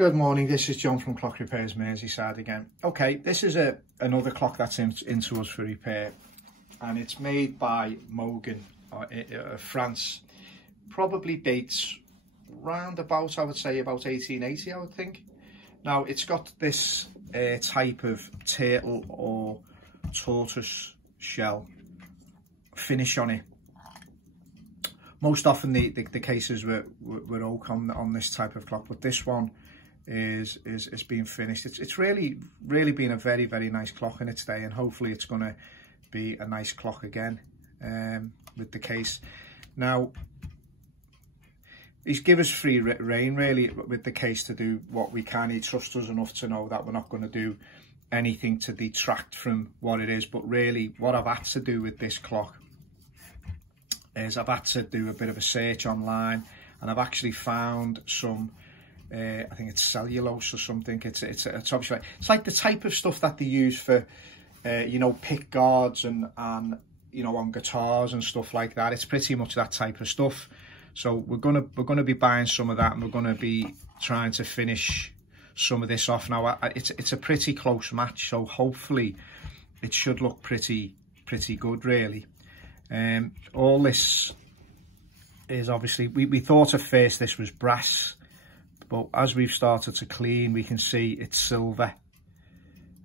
Good morning, this is John from Clock Repairs Merseyside again. Okay, this is another clock that's into us for repair, and it's made by Mogin, France. Probably dates round about, I would say, about 1880, I would think. Now, it's got this type of turtle or tortoise shell finish on it. Most often the cases were oak on this type of clock, but this one is being finished. It's really been a very nice clock in its day, and hopefully it's going to be a nice clock again with the case. Now, he's given us free rein really with the case to do what we can. He trusts us enough to know that we're not going to do anything to detract from what it is. But really what I've had to do with this clock is I've had to do a bit of a search online, and I've actually found some I think it's cellulose or something. It's obviously it's like the type of stuff that they use for you know, pick guards and you know, on guitars and stuff like that. It's pretty much that type of stuff. So we're gonna be buying some of that, and we're gonna be trying to finish some of this off. Now it's a pretty close match, so hopefully it should look pretty good really. All this is obviously, we thought at first this was brass, but as we've started to clean, we can see it's silver.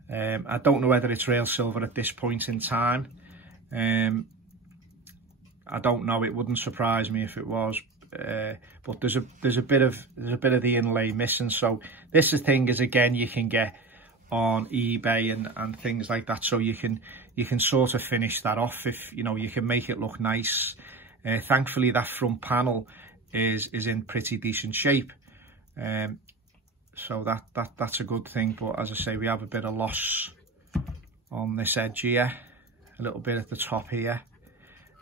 I don't know whether it's real silver at this point in time. I don't know, it wouldn't surprise me if it was, but there's a bit of the inlay missing. So this thing is, again, you can get on eBay and things like that, so you can sort of finish that off, if you know, you can make it look nice. Thankfully that front panel is in pretty decent shape, so that's a good thing. But as I say, we have a bit of loss on this edge here, a little bit at the top here,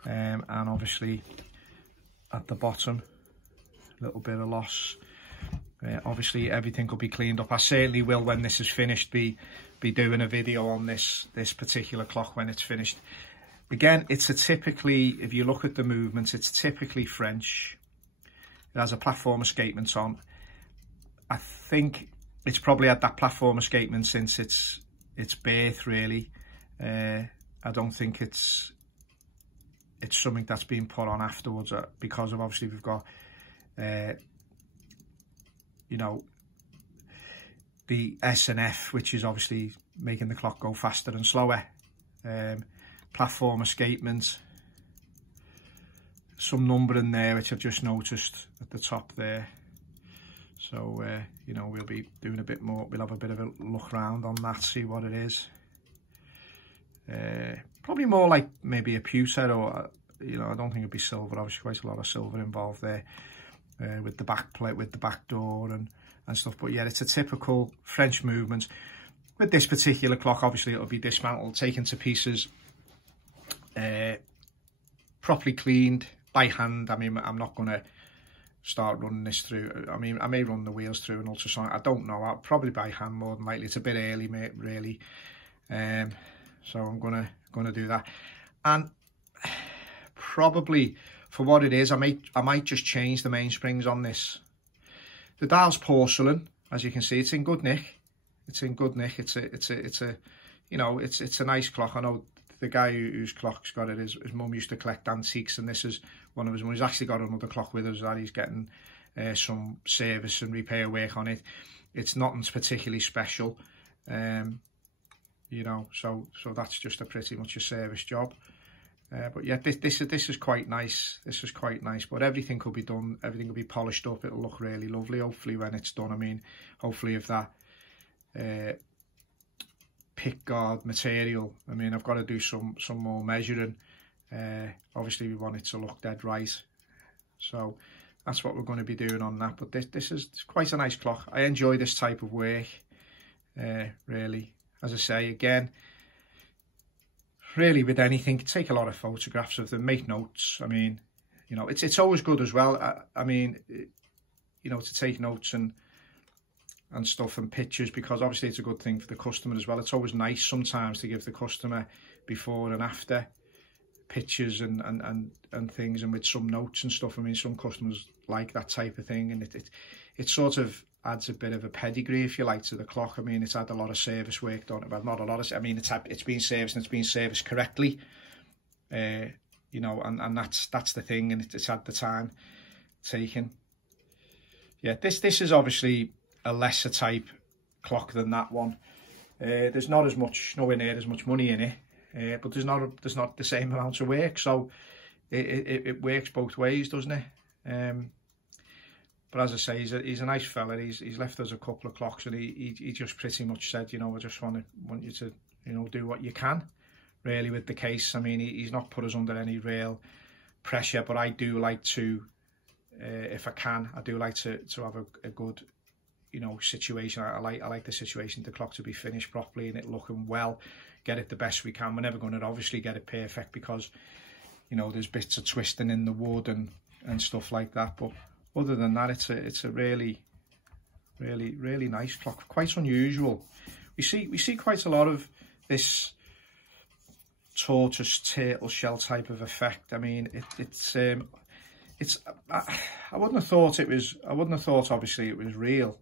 and obviously at the bottom a little bit of loss. Obviously everything will be cleaned up. I certainly will, when this is finished, be doing a video on this particular clock when it's finished. Again, it's typically, if you look at the movements, it's typically French. It has a platform escapement on. I think it's probably had that platform escapement since its birth really. I don't think it's something that's been put on afterwards, because of, obviously we've got you know, the S and F, which is obviously making the clock go faster and slower. Platform escapement, some number in there which I've just noticed at the top there. So you know, we'll be doing a bit more, we'll have a bit of a look around on that, see what it is. Probably more like maybe a pewter, or you know, I don't think it'd be silver. Obviously quite a lot of silver involved there, with the back plate, with the back door and stuff. But yeah, it's a typical French movement. With this particular clock, obviously it'll be dismantled, taken to pieces, properly cleaned by hand. I mean, I'm not going to start running this through. I mean, I may run the wheels through an ultrasonic, I don't know. I'll probably by hand more than likely. It's a bit early, mate, really. So I'm gonna do that, and probably for what it is, I might just change the mainsprings on this. The dial's porcelain, as you can see. It's in good nick. It's in good nick. It's a you know, it's a nice clock. I know the guy whose clock's got it, his mum used to collect antiques, and this is one of his. He's actually got another clock with us that he's getting some service and repair work on it. It's nothing particularly special, you know, so that's just pretty much a service job. But yeah, this is quite nice. This is quite nice. But everything could be done. Everything will be polished up. It'll look really lovely, hopefully, when it's done. I mean, hopefully if that pick guard material, I mean, I've got to do some more measuring. Obviously we want it to look dead right, so that's what we're going to be doing on that. But this is quite a nice clock. I enjoy this type of work, really. As I say, again, really with anything, take a lot of photographs of them, make notes. I mean, you know, it's always good as well. I mean, you know, to take notes and stuff and pictures, because obviously it's a good thing for the customer as well. It's always nice sometimes to give the customer before and after pictures and things, and with some notes and stuff. I mean, some customers like that type of thing, and it sort of adds a bit of a pedigree, if you like, to the clock. I mean, it's had a lot of service work done. Well, not a lot of, I mean, it's been serviced, and it's been serviced correctly. You know, and that's the thing, and it's had the time taken. Yeah, this is obviously a lesser type clock than that one. There's not as much, nowhere near as much money in it, but there's not the same amount of work, so it works both ways, doesn't it? But as I say, he's a nice fella. He's left us a couple of clocks, and he just pretty much said, you know, I just want you to, you know, do what you can, really, with the case. I mean, he's not put us under any real pressure, but I do like to, if I can, I do like to have a good, you know, situation. I like the situation, the clock to be finished properly and it looking well, get it the best we can. We're never going to obviously get it perfect, because, you know, there's bits of twisting in the wood and stuff like that, but other than that, it's a really nice clock, quite unusual. We see quite a lot of this tortoise turtle shell type of effect. I mean, it's I wouldn't have thought it was. I wouldn't have thought, obviously, it was real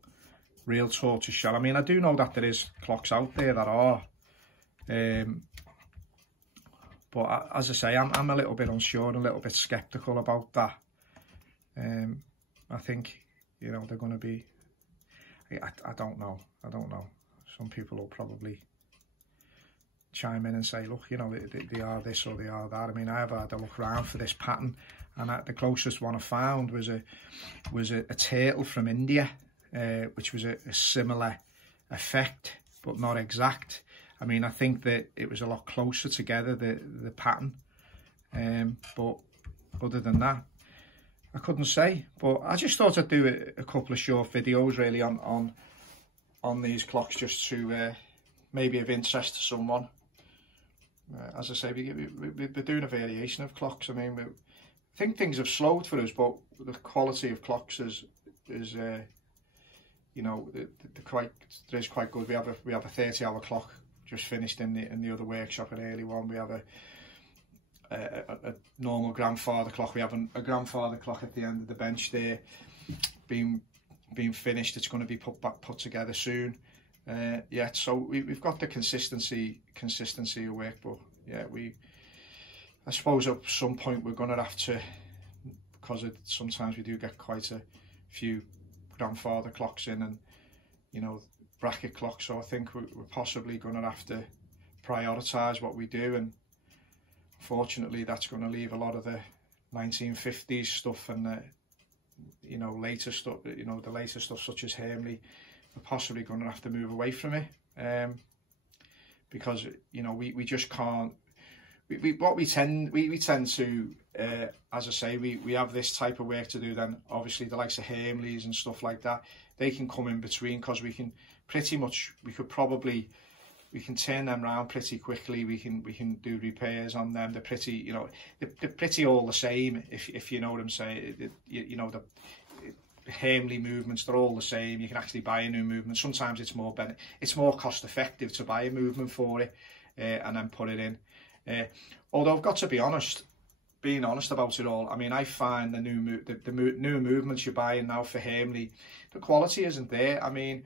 tortoise shell. I mean, I do know that there is clocks out there that are, but as I say, I'm a little bit unsure and a little bit skeptical about that. I think, you know, they're going to be, I don't know. Some people will probably chime in and say, look, you know, they are this or they are that. I mean, I've had a look around for this pattern, and the closest one I found was a turtle from India, which was a similar effect, but not exact. I mean, I think that it was a lot closer together, the pattern. But other than that, I couldn't say. But I just thought I'd do a couple of short videos, really, on these clocks, just to maybe of interest to someone. As I say, we're doing a variation of clocks. I mean, I think things have slowed for us, but the quality of clocks is you know, there is quite good. We have a 30-hour clock just finished in the other workshop, an early one. We have a normal grandfather clock. We have a grandfather clock at the end of the bench there, being finished. It's going to be put together soon. Yeah, so we've got the consistency of work, but yeah, I suppose at some point we're going to have to, because sometimes we do get quite a few grandfather clocks in, and, you know, bracket clocks, so I think we're possibly going to have to prioritise what we do, and unfortunately that's going to leave a lot of the 1950s stuff and the, you know, later stuff, you know, the later stuff such as Hermley. We're possibly going to have to move away from it, because, you know, we just can't. We tend to, as I say, we have this type of work to do. Then obviously the likes of Hermleys and stuff like that, they can come in between, because we can pretty much, we can turn them around pretty quickly. We can do repairs on them. They're pretty, you know, they're pretty all the same, if you know what I'm saying. You know, the Hermley movements, they're all the same. You can actually buy a new movement. Sometimes it's more cost effective to buy a movement for it, and then put it in. Although I've got to be honest, being honest about it all, I mean, I find the new movements you're buying now for Hermley, the quality isn't there. I mean,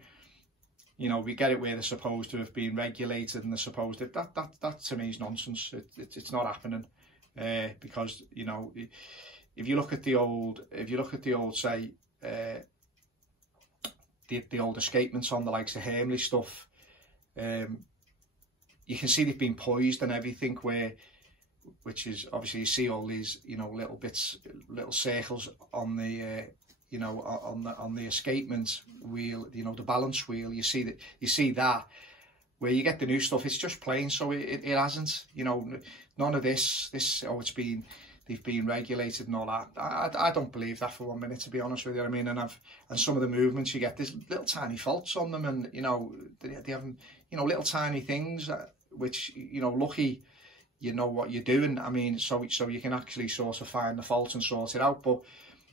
you know, we get it where they're supposed to have been regulated, and they're supposed to, that to me is nonsense. It's not happening, because, you know, if you look at the old say, the old escapements on the likes of Hermley stuff, you can see they've been poised and everything, which is obviously, you see all these, you know, little bits, little circles on the you know, on the escapement wheel, you know, the balance wheel. You see that where you get the new stuff, it's just plain. So it hasn't, you know, none of this they've been regulated and all that. I don't believe that for 1 minute, to be honest with you. I mean, and some of the movements you get, there's little tiny faults on them, and, you know, they have, you know, little tiny things which, you know, lucky you know what you're doing. I mean, so you can actually sort of find the fault and sort it out. But,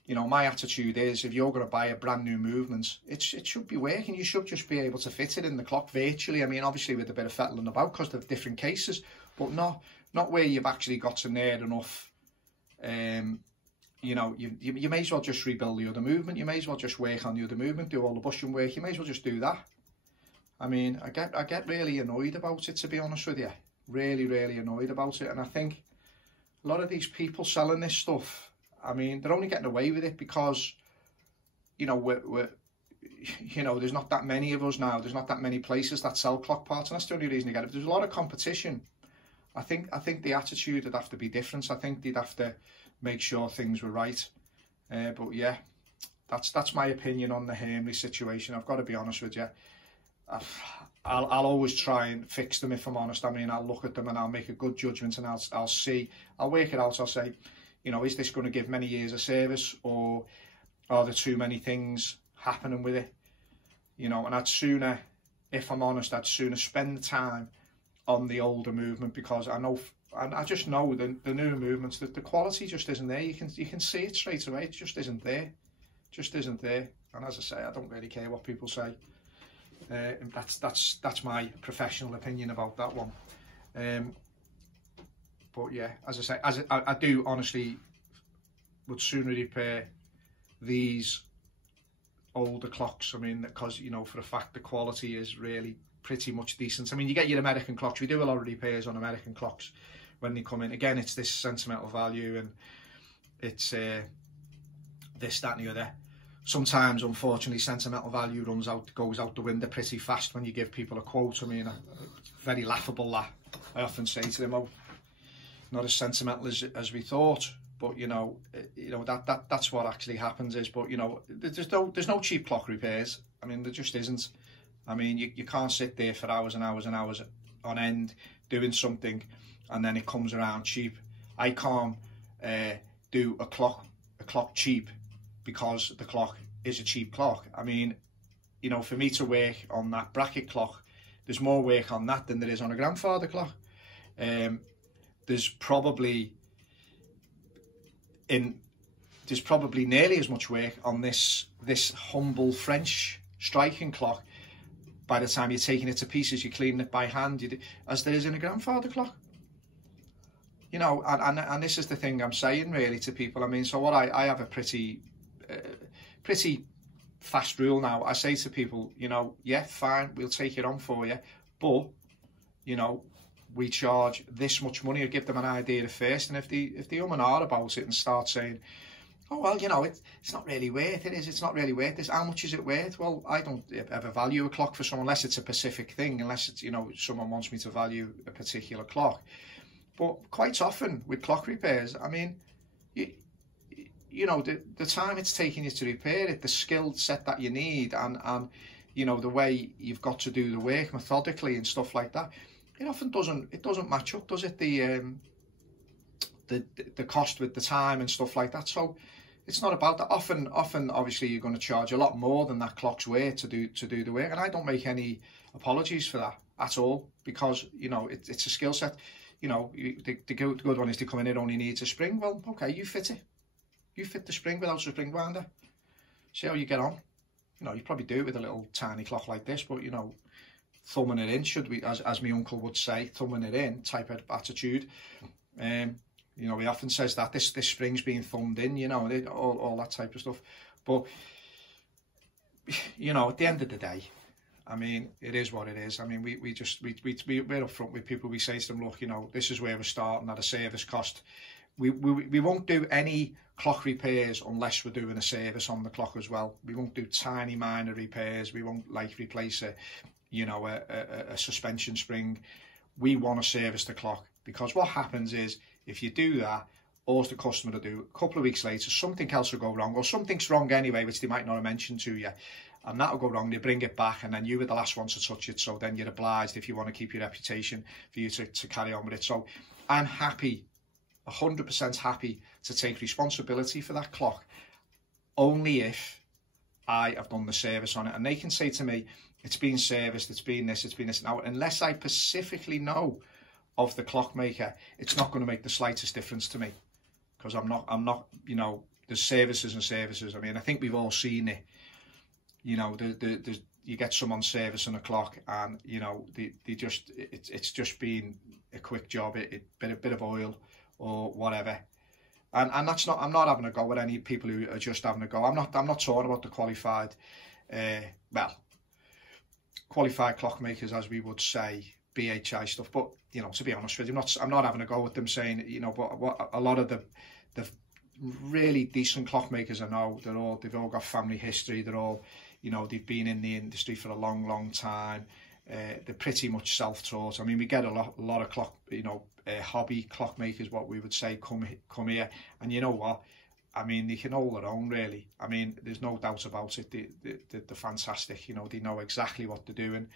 you know, my attitude is, if you're going to buy a brand new movement, it should be working. You should just be able to fit it in the clock virtually. I mean, obviously with a bit of fettling about, because they're different cases, but not where you've actually got to nail enough you know, you may as well just rebuild the other movement. You may as well just work on the other movement, do all the bushing work. You may as well just do that. I mean, I get really annoyed about it, to be honest with you. Really, really annoyed about it. And I think a lot of these people selling this stuff, I mean, they're only getting away with it because, you know, you know, there's not that many of us now. There's not that many places that sell clock parts, and that's the only reason they get it. There's a lot of competition. I think the attitude would have to be different. I think they'd have to make sure things were right. But yeah, that's my opinion on the Hermley situation. I've got to be honest with you. I'll always try and fix them, if I'm honest. I mean, I'll look at them and I'll make a good judgment, and I'll see, I'll work it out. I'll say, you know, is this going to give many years of service, or are there too many things happening with it? You know, and I'd sooner, if I'm honest, I'd sooner spend the time on the older movement, because I just know the new movements, that the quality just isn't there. You can see it straight away. It just isn't there. Just isn't there. And as I say, I don't really care what people say. That's my professional opinion about that one. But yeah, as I say, I do honestly would sooner repair these older clocks. I mean, because, you know, for a fact the quality is really pretty much decent. I mean, you get your American clocks. We do a lot of repairs on American clocks when they come in. Again, it's this sentimental value, and it's this, that and the other. Sometimes, unfortunately, sentimental value goes out the window pretty fast when you give people a quote. I mean, very laughable, that. I often say to them, oh, not as sentimental as we thought. But you know that's what actually happens is. But you know, there's no cheap clock repairs. I mean, there just isn't. I mean, you can't sit there for hours and hours and hours on end doing something, and then it comes around cheap. I can't do a clock cheap because the clock is a cheap clock. I mean, you know, for me to work on that bracket clock, there's more work on that than there is on a grandfather clock. There's probably nearly as much work on this humble French striking clock by the time you're taking it to pieces, you're cleaning it by hand, as there is in a grandfather clock. You know, and this is the thing I'm saying really to people. I mean, so what I have a pretty fast rule now. I say to people, you know, yeah, fine, we'll take it on for you, but you know, we charge this much money. Or give them an idea at first, and if they and ah about it and start saying, oh well, you know, it's not really worth it, it's not really worth this. How much is it worth? Well, I don't ever value a clock for someone unless it's a specific thing, unless it's, you know, someone wants me to value a particular clock. But quite often with clock repairs, I mean, you know, the time it's taking you to repair it, the skill set that you need, and you know, the way you've got to do the work methodically and stuff like that, it often doesn't match up, does it? The cost with the time and stuff like that. So it's not about that. Often obviously you're going to charge a lot more than that clock's worth to do the work, and I don't make any apologies for that at all, because you know, it's a skill set. You know, the good one is to come in, it only needs a spring. Well, okay, you fit it. You fit the spring without a spring winder. See how you get on. You know, you probably do it with a little tiny clock like this, but you know, thumbing it in, should we, as my uncle would say, thumbing it in type of attitude. You know, he often says that this spring's being thumbed in, you know, all that type of stuff. But you know, at the end of the day, I mean, it is what it is. I mean, we're upfront with people. We say to them, look, you know, this is where we're starting at a service cost. We won't do any clock repairs unless we're doing a service on the clock as well. We won't do tiny minor repairs. We won't like replace a suspension spring. We want to service the clock, because what happens is, if you do that, all the customer will do, a couple of weeks later, something else will go wrong, or something's wrong anyway, which they might not have mentioned to you, and that'll go wrong. They bring it back, and then you were the last one to touch it, so then you're obliged, if you want to keep your reputation, for you to carry on with it. So I'm happy, 100% happy, to take responsibility for that clock, only if I have done the service on it, and they can say to me, it's been serviced, it's been this, it's been this. Now, unless I specifically know of the clockmaker, it's not going to make the slightest difference to me, because I'm not, you know, there's services and services. I mean, I think we've all seen it. You know, you get someone servicing a clock, and you know, it's just been a quick job, a bit of oil or whatever, And that's not, I'm not having a go at any people who are just having a go. I'm not talking about the qualified, qualified clockmakers, as we would say, BHI stuff. But, you know, to be honest with you, I'm not having a go at them, saying, you know, but what a lot of the really decent clockmakers I know, they've all got family history. They're all, you know, they've been in the industry for a long time. They're pretty much self-taught. I mean, we get a lot of clock, you know, hobby clockmakers, what we would say, come here, and you know what? I mean, they can hold their own, really. I mean, there's no doubt about it. They're fantastic. You know, they know exactly what they're doing.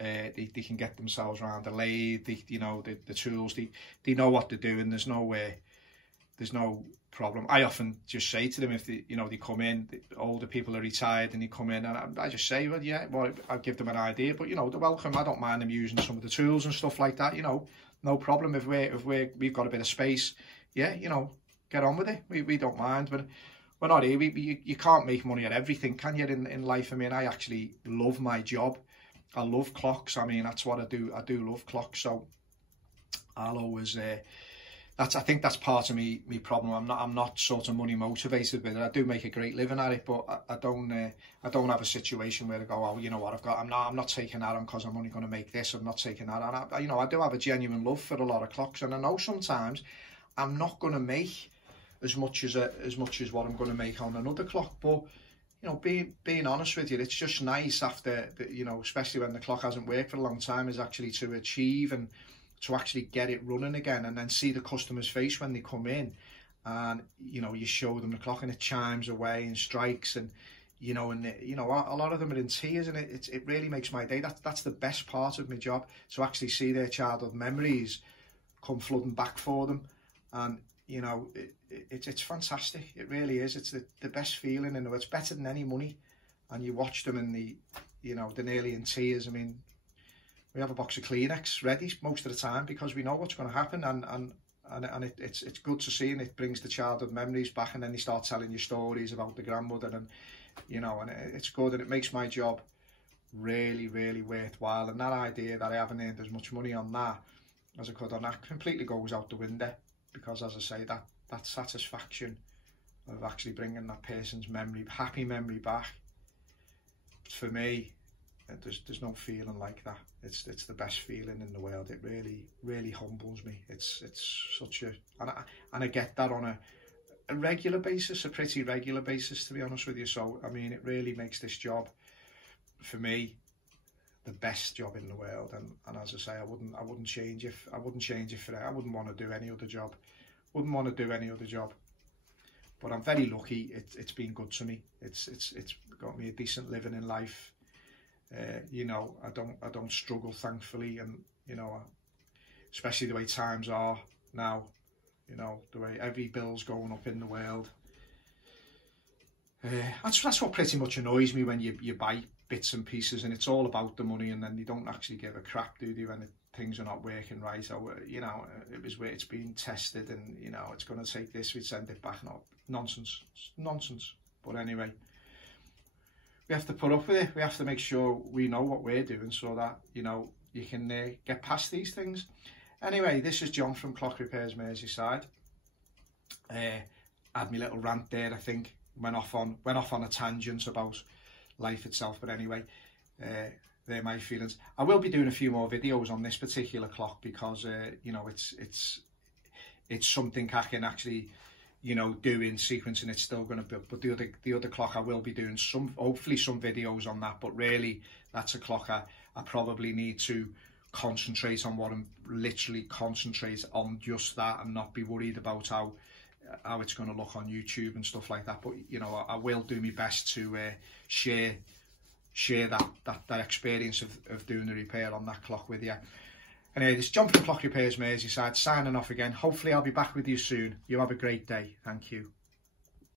They can get themselves around the lathe. You know, the tools. They know what they're doing. There's no problem. I often just say to them, if they, you know, they come in, the older people are retired and they come in, and I just say, well, yeah, well, I'll give them an idea, but, you know, they're welcome. I don't mind them using some of the tools and stuff like that, you know, no problem. If we've got a bit of space, yeah, you know, get on with it. We don't mind, but we're not here. You can't make money at everything, can you, in life? I mean, I actually love my job. I love clocks. I mean, that's what I do. I do love clocks, so I'll always... I think that's part of me problem. I'm not sort of money motivated with it. I do make a great living at it, but I don't have a situation where I go, oh, you know what, I'm not taking that on because I'm only going to make this. I'm not taking that on. You know, I do have a genuine love for a lot of clocks, and I know sometimes I'm not going to make as much as what I'm going to make on another clock. But, you know, being honest with you, it's just nice after, you know, especially when the clock hasn't worked for a long time, is actually to achieve and to actually get it running again, and then see the customer's face when they come in, and, you know, you show them the clock and it chimes away and strikes, and, you know, a lot of them are in tears, and it really makes my day. That's the best part of my job, to actually see their childhood memories come flooding back for them. And, you know, it's fantastic. It really is. It's the best feeling in the world. It's better than any money. And you watch them and you know, they're nearly in tears. I mean, we have a box of Kleenex ready most of the time because we know what's going to happen, and it's good to see, and it brings the childhood memories back, and then they start telling you stories about the grandmother, and, you know, and it's good, and it makes my job really, really worthwhile. And that idea that I haven't earned as much money on that as I could on that completely goes out the window, because, as I say, that satisfaction of actually bringing that person's happy memory back, for me, there's no feeling like that. It's the best feeling in the world. It really humbles me. It's such a, and I get that on a regular basis, a pretty regular basis, to be honest with you. So, I mean, it really makes this job, for me, the best job in the world. And as I say, I wouldn't change it. I wouldn't change it for it. I wouldn't want to do any other job. Wouldn't want to do any other job. But I'm very lucky. It's been good to me. It's got me a decent living in life. You know, I don't struggle, thankfully, and, you know, especially the way times are now, you know, the way every bill's going up in the world. That's what pretty much annoys me, when you buy bits and pieces and it's all about the money, and then you don't actually give a crap, do they, when things are not working right, or, you know, it was where it's been tested, and, you know, it's going to take this, we'd send it back. No, nonsense. It's nonsense. But anyway, we have to put up with it. We have to make sure we know what we're doing, so that, you know, you can get past these things. Anyway, this is John from Clock Repairs Merseyside. Had my little rant there, I think. Went off on a tangent about life itself, but anyway, they're my feelings. I will be doing a few more videos on this particular clock, because you know, it's something I can actually, you know, do in sequence, and it's still going to be. But the other clock, I will be doing hopefully some videos on that. But really, that's a clock I probably need to concentrate on, literally concentrate on just that, and not be worried about how it's going to look on YouTube and stuff like that. But, you know, I will do my best to share that experience of doing the repair on that clock with you. Anyway, this is John from Clock Repairs Merseyside, signing off again. Hopefully I'll be back with you soon. You have a great day. Thank you.